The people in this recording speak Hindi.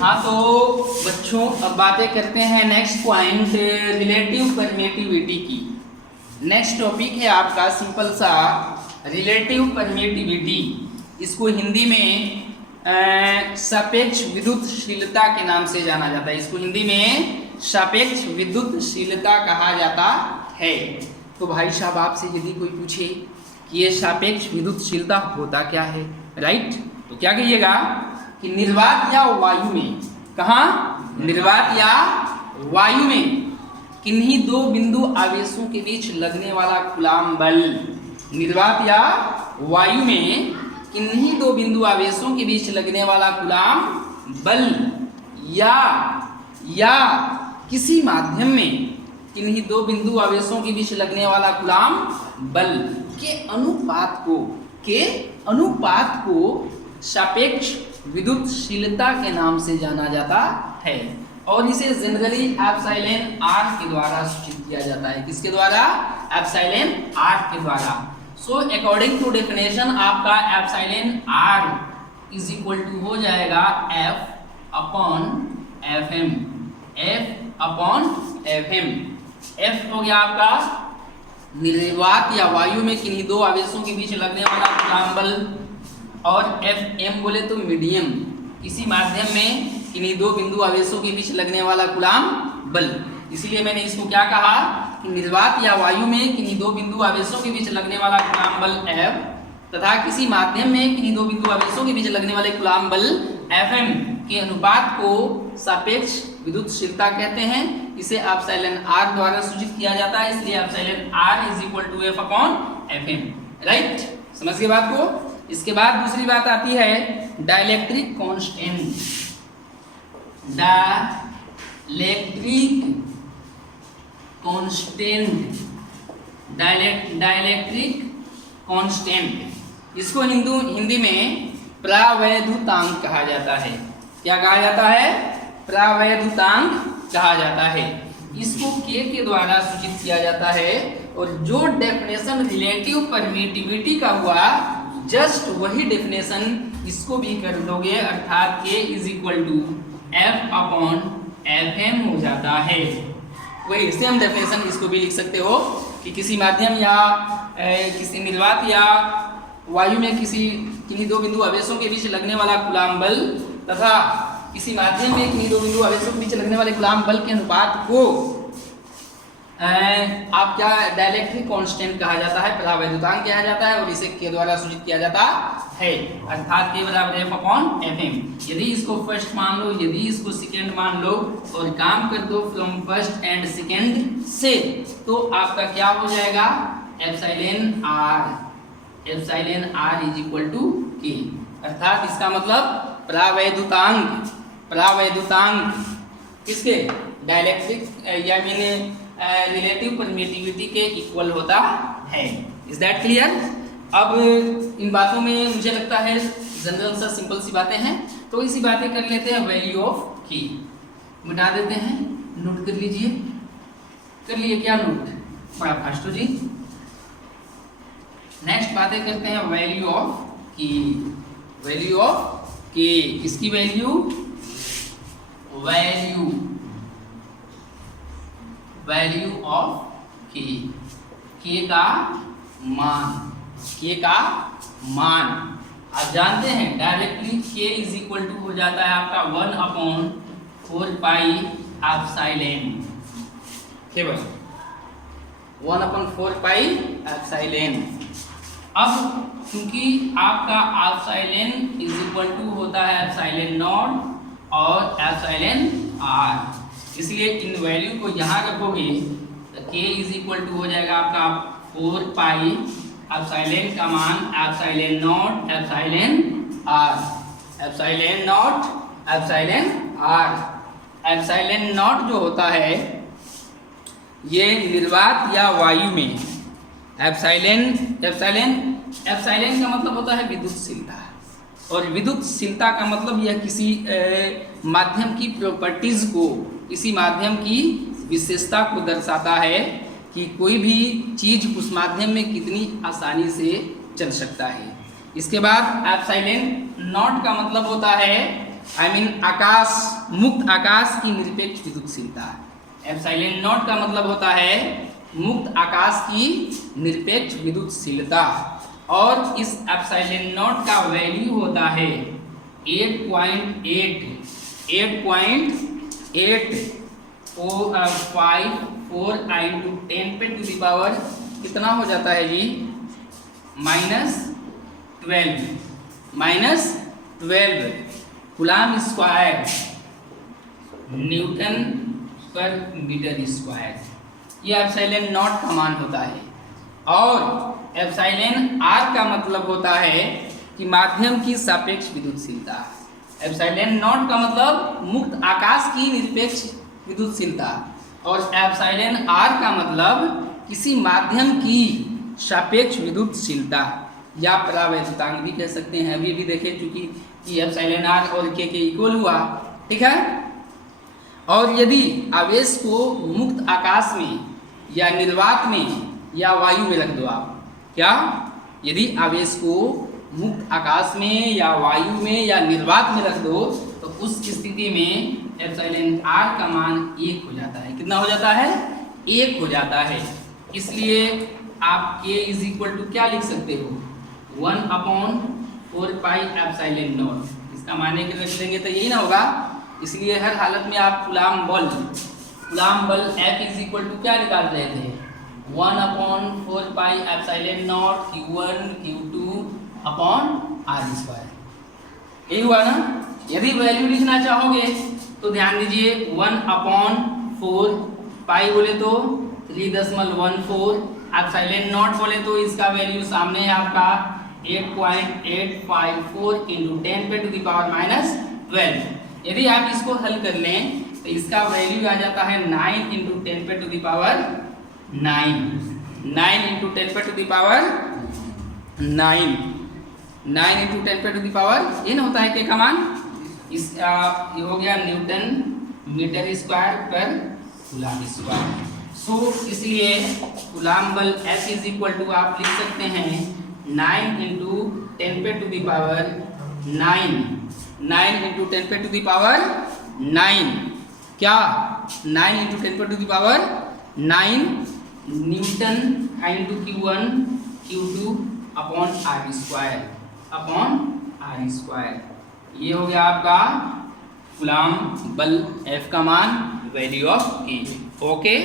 हाँ तो बच्चों अब बातें करते हैं नेक्स्ट पॉइंट रिलेटिव परमिटिविटी की। नेक्स्ट टॉपिक है आपका सिंपल सा रिलेटिव परमिटिविटी। इसको हिंदी में सापेक्ष विद्युतशीलता के नाम से जाना जाता है। इसको हिंदी में सापेक्ष विद्युतशीलता कहा जाता है। तो भाई साहब आपसे यदि कोई पूछे कि ये सापेक्ष विद्युतशीलता होता क्या है, राइट, तो क्या कहिएगा कि निर्वात या वायु में, कहाँ, निर्वात या वायु में किन्हीं दो बिंदु आवेशों के बीच लगने वाला कूलाम्ब बल, निर्वात या वायु में किन्हीं दो बिंदु आवेशों के बीच लगने वाला कूलाम्ब बल या किसी माध्यम में किन्हीं दो बिंदु आवेशों के बीच लगने वाला कूलाम्ब बल के अनुपात को सापेक्ष विद्युतशीलता के नाम से जाना जाता है और इसे जनरली एप्सिलॉन आर के द्वारा सूचित किया जाता है। किसके द्वारा? एप्सिलॉन आर के द्वारा। सो अकॉर्डिंग टू डेफिनेशन आपका epsilon R is equal to हो जाएगा F upon F M. F upon F M. F हो गया आपका निर्वात या वायु में किन्हीं दो आवेशों के बीच लगने वाला कूलाम्ब बल और एफ एम बोले तो मीडियम, किसी माध्यम में किन्हीं दो बिंदु आवेशों के बीच लगने वाला कूलाम्ब बल। इसीलिए मैंने इसको क्या कहा कि निर्वात या वायु में किन्हीं दो बिंदु आवेशों के बीच लगने वाला कूलाम्ब बल एफ तथा किसी माध्यम में किन्हीं दो बिंदु आवेशों के बीच लगने वाले कूलाम्ब बल एफ एम के अनुपात को सापेक्ष विद्युतशीलता कहते हैं। इसे एप्सिलॉन आर द्वारा सूचित किया जाता है, इसलिए epsilon R is equal to F upon F M. Right, समझ गए बात को। इसके बाद दूसरी बात आती है डाइलेक्ट्रिक कांस्टेंट। डाइलेक्ट्रिक कांस्टेंट इसको हिंदी में प्रावैद्युतांक कहा जाता है। क्या कहा जाता है? प्रावैद्युतांक कहा जाता है। इसको के द्वारा सूचित किया जाता है और जो डेफिनेशन रिलेटिव परमिटिविटी का हुआ जस्ट वही डेफिनेशन इसको भी कर दोगे, अर्थात K is equal to F upon F M हो जाता है। वही सेम डेफिनेशन इसको भी लिख सकते हो कि किसी माध्यम या किसी निर्वात या वायु में किन्हीं दो बिंदु आवेशों के बीच लगने वाला कूलाम्ब बल तथा किसी माध्यम में किन्हीं दो बिंदु आवेशों के बीच लगने वाले कूलाम्ब बल के अनुपात को आप क्या डाइलेक्ट्रिक कांस्टेंट कहा जाता है, प्रावैद्युतांक कहा जाता है और इसे के द्वारा सूचित किया जाता है, अर्थात के बराबर एफ अपॉन एफ एम। यदि इसको फर्स्ट मान लो, यदि इसको सेकंड मान लो और काम कर दो फ्रॉम फर्स्ट एंड सेकंड से, तो आपका क्या हो जाएगा? Epsilon R is equal to K, अर्थात इसका मतलब प्रावैद्युतांक किसके? डाइलेक्ट्रिक या मीन रिलेटिव परमिटिविटी के इक्वल होता है। Is that clear? अब इन बातों में मुझे लगता है जनरल सा सिंपल सी बातें हैं, तो इसी बातें कर लेते हैं। वैल्यू ऑफ की मिटा देते हैं, नोट कर लीजिए। कर लिए क्या नोट? बड़ा फास्ट हो जी। नेक्स्ट बातें करते हैं वैल्यू ऑफ की। वैल्यू ऑफ की किसकी वैल्यू? वैल्यू ऑफ के का मान। आप जानते हैं डायरेक्टली के इज इक्वल टू हो जाता है आपका 1 अपॉन 4 पाई एप्सिलॉन। ठीक है, 1 अपॉन 4 पाई एप्सिलॉन। अब क्योंकि आपका एप्सिलॉन इज इक्वल टू होता है एप्सिलॉन नॉट और एप्सिलॉन आर, इसलिए इन वैल्यू को यहाँ रखोगे तो k इज इक्वल टू हो जाएगा आपका 4 पाई एप्सिलॉन का मान epsilon naught epsilon R. Epsilon naught epsilon R. Epsilon naught जो होता है ये निर्वात या वायु में एप्सिलॉन का मतलब होता है विद्युतशीलता, और विद्युतशीलता का मतलब यह किसी माध्यम की प्रॉपर्टीज को, किसी माध्यम की विशेषता को दर्शाता है कि कोई भी चीज उस माध्यम में कितनी आसानी से चल सकता है। इसके बाद एप्सिलॉन नॉट का मतलब होता है आकाश, मुक्त आकाश की निरपेक्ष विद्युतशीलता। एप्सिलॉन नॉट का मतलब होता है मुक्त आकाश की निरपेक्ष विद्युतशीलता, और इस एप्सिलॉन नॉट का वैल्यू होता है 8.854 इंटू 10 पे टू द पावर कितना हो जाता है जी, -12 कूलम्ब स्क्वायर न्यूटन पर मीटर स्क्वायर, ये एप्सिलॉन नॉट का मान होता है। और एप्सिलॉन आर का मतलब होता है कि माध्यम की सापेक्ष विद्युतशीलता। एप्सिलॉन नॉट का मतलब मुक्त आकाश की निरपेक्ष विद्युतशीलता, और एप्सिलॉन आर का मतलब किसी माध्यम की सापेक्ष विद्युतशीलता या परावैद्युतांक भी कह सकते हैं। अभी भी देखें चूंकि कि एप्सिलॉन आर और के इक्वल हुआ, ठीक है। और यदि आवेश को मुक्त आकाश में या निर्वात में या वायु में रख दो आप, क्या, यदि आवेश को मुक्त आकाश में या वायु में या निर्वात में रख दो तो उस स्थिति में एप्सिलॉन आर का मान 1 हो जाता है। कितना हो जाता है, 1 हो जाता है। इसलिए आप K इज इक्वल टू क्या लिख सकते हो, 1/4 पाई एप्सिलॉन नॉट। इसका माने के रख लेंगे तो यही ना होगा। इसलिए हर हालत में आप कूलम्ब बल F इज इक्वल टू क्या निकाल रहे थे, 1/4 pi epsilon not Q1 Q2 upon R square, यही हुआ ना। यदि वैल्यू लिखना चाहोगे तो ध्यान दीजिए 1/4 पाई बोले तो 3.14, एप्सिलॉन नॉट बोले तो इसका वैल्यू सामने है आपका 8.854 इंटू 10 पे टू द पावर -12। यदि आप इसको हल कर लें तो इसका वैल्यू आ जाता है 9 इंटू 10 पे टू द पावर 9 इंटू 10 पे टू द पावर 9 इंटू 10 पे टू द पावर, ये ना होता है के का मान। इस ये हो गया न्यूटन मीटर स्क्वायर पर कूलम्ब स्क्वायर। सो इसलिए कूलम्ब बल F इज इक्वल टू आप लिख सकते हैं 9 इंटू 10 पे टू द पावर 9 इंटू 10 पे टू द पावर 9, क्या 9 इंटू 10 पे to the power 9 newton into Q1 Q2 upon R square. ये हो गया आपका कूलम्ब बल F का मान, वैल्यू ऑफ K। ओके।